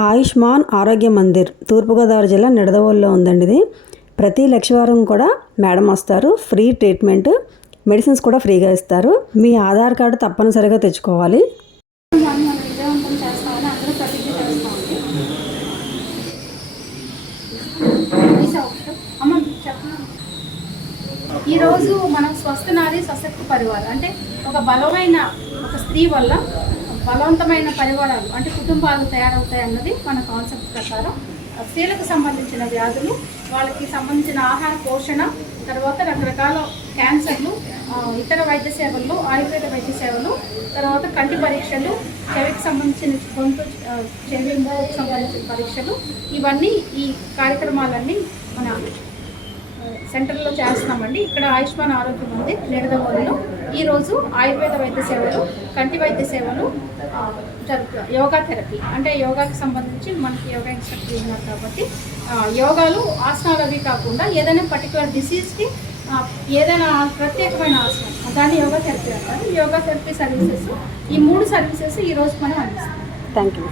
ఆయుష్మాన్ ఆరోగ్య మందిర్ తూర్పుగోదావరి జిల్లా నిడదవోలులో ఉందండి. ఇది ప్రతి లక్షవారం కూడా మేడం వస్తారు. ఫ్రీ ట్రీట్మెంట్, మెడిసిన్స్ కూడా ఫ్రీగా ఇస్తారు. మీ ఆధార్ కార్డు తప్పనిసరిగా తెచ్చుకోవాలి. ఈరోజు మనం స్వస్థ నారీ సశక్తి పరివారం అంటే ఒక బలమైన ఒక స్త్రీ వల్ల బలవంతమైన పరివారాలు అంటే కుటుంబాలు తయారవుతాయి అన్నది మన కాన్సెప్ట్ ప్రకారం. స్త్రీలకు సంబంధించిన వ్యాధులు, వాళ్ళకి సంబంధించిన ఆహార పోషణ, తర్వాత రకరకాల క్యాన్సర్లు, ఇతర వైద్య సేవలు, ఆయుర్వేద వైద్య సేవలు, తర్వాత కంటి పరీక్షలు, చెవికి సంబంధించిన గొంతు చెవి మూకి సంబంధించిన పరీక్షలు, ఇవన్నీ ఈ కార్యక్రమాలన్నీ మన సెంటర్లో చేస్తున్నామండి. ఇక్కడ ఆయుష్మాన్ ఆరోగ్య మందిర్ నిడదవోలులో ఈరోజు ఆయుర్వేద వైద్య సేవలు, కంటి వైద్య సేవలు యోగా థెరపీ అంటే యోగాకి సంబంధించి మనకి యోగా ఇన్స్ట్రక్టర్ ఉన్నారు కాబట్టి యోగాలు ఆసనాలు అవి కాకుండా ఏదైనా పర్టికులర్ డిసీజ్కి ఏదైనా ప్రత్యేకమైన ఆసనం దాన్ని యోగా థెరపీ అంటారు. యోగా థెరపీ సర్వీసెస్, ఈ 3 సర్వీసెస్ ఈరోజు మనం అందిస్తాం. Thank you.